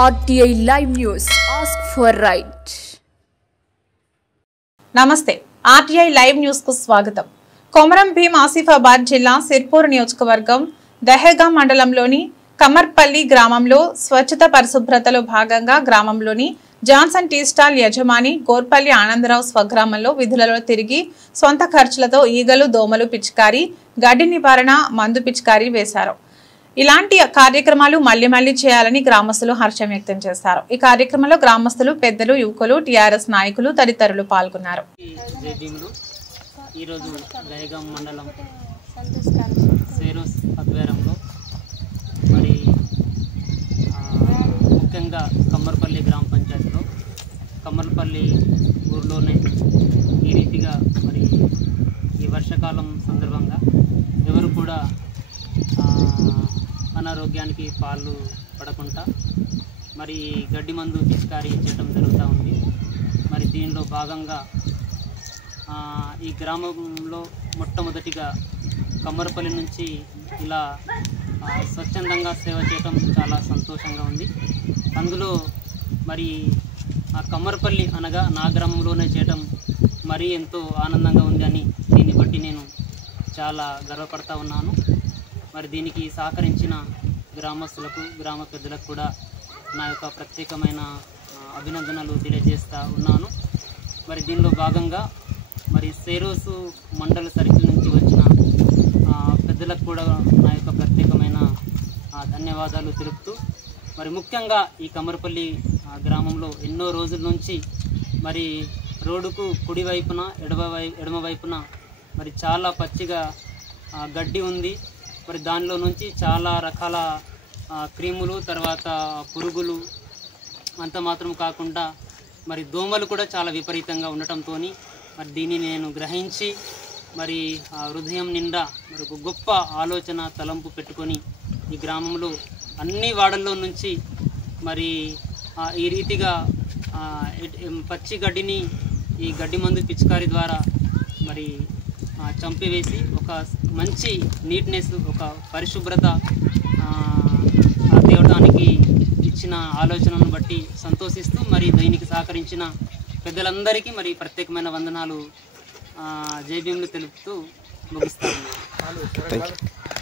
RTI Live News. Ask for right. నమస్తే RTI Live News కు స్వాగతం. కొమరం భీం ఆసిఫాబాద్ జిల్లా సిర్పూర్ నియోజకవర్గం దహేగా మండలంలోని కమర్పల్లి గ్రామంలో స్వచ్ఛత పరిశుభ్రతలో భాగంగా గ్రామంలోని జాన్సన్ టీ స్టాల్ యజమాని గోర్పల్లి ఆనందరావు స్వగ్రామంలో విధులలో తిరిగి సొంత ఖర్చులతో ఈగలు దోమలు పిచికారి గడ్డి నివారణ మందు పిచికారి వేశారు. ఇలాంటి కార్యక్రమాలు మళ్లీ చేయాలని గ్రామస్తులు హర్షం వ్యక్తం చేశారు. ఈ కార్యక్రమంలో గ్రామస్తులు, పెద్దలు, యువకులు, టీఆర్ఎస్ నాయకులు తదితరులు పాల్గొన్నారు. ఈరోజు దహేగాం మండలం సేరోస్ ఆధ్వర్యంలో మరి ముఖ్యంగా కమ్మర్పల్లి గ్రామ పంచాయతీలో కమ్మర్పల్లి ఊర్లోనే ఈ రీతిగా మరి ఈ వర్షాకాలం సందర్భంగా ఎవరు కూడా అనారోగ్యానికి పాలు పడకుండా మరి గడ్డి మందు పిచికారీ చేయడం జరుగుతూ ఉంది. మరి దీనిలో భాగంగా ఈ గ్రామంలో మొట్టమొదటిగా కమ్మరపల్లి నుంచి ఇలా స్వచ్ఛందంగా సేవ చేయడం చాలా సంతోషంగా ఉంది. అందులో మరి ఆ కమ్మరపల్లి అనగా నా గ్రామంలోనే చేయడం మరీ ఎంతో ఆనందంగా ఉంది అని దీన్ని బట్టి నేను చాలా గర్వపడతా ఉన్నాను. మరి దీనికి సహకరించిన గ్రామస్తులకు, గ్రామ పెద్దలకు కూడా నా యొక్క ప్రత్యేకమైన అభినందనలు తెలియజేస్తూ ఉన్నాను. మరి దీనిలో భాగంగా మరి సేరోసు మండల సర్కిల్ నుంచి వచ్చిన పెద్దలకు కూడా నా యొక్క ప్రత్యేకమైన ధన్యవాదాలు తెలుపుతూ మరి ముఖ్యంగా ఈ కమ్మరపల్లి గ్రామంలో ఎన్నో రోజుల నుంచి మరి రోడ్డుకు కుడివైపున ఎడమవైపున మరి చాలా పచ్చిగా గడ్డి ఉంది. మరి దానిలో నుంచి చాలా రకాల క్రిములు, తర్వాత పురుగులు, అంత మాత్రం కాకుండా మరి దోమలు కూడా చాలా విపరీతంగా ఉండటంతో మరి దీన్ని నేను గ్రహించి మరి హృదయం నిండా మరి ఒక గొప్ప ఆలోచన తలంపు పెట్టుకొని ఈ గ్రామంలో అన్ని వాడల్లో నుంచి మరి ఈ రీతిగా పచ్చి గడ్డిని ఈ గడ్డి మందు పిచికారి ద్వారా మరి చంపివేసి ఒక మంచి నీట్నెస్, ఒక పరిశుభ్రత తేవడానికి ఇచ్చిన ఆలోచనను బట్టి సంతోషిస్తూ మరి దీనికి సహకరించిన పెద్దలందరికీ మరి ప్రత్యేకమైన వందనాలు జై భీములు తెలుపుతూ ముగిస్తాను.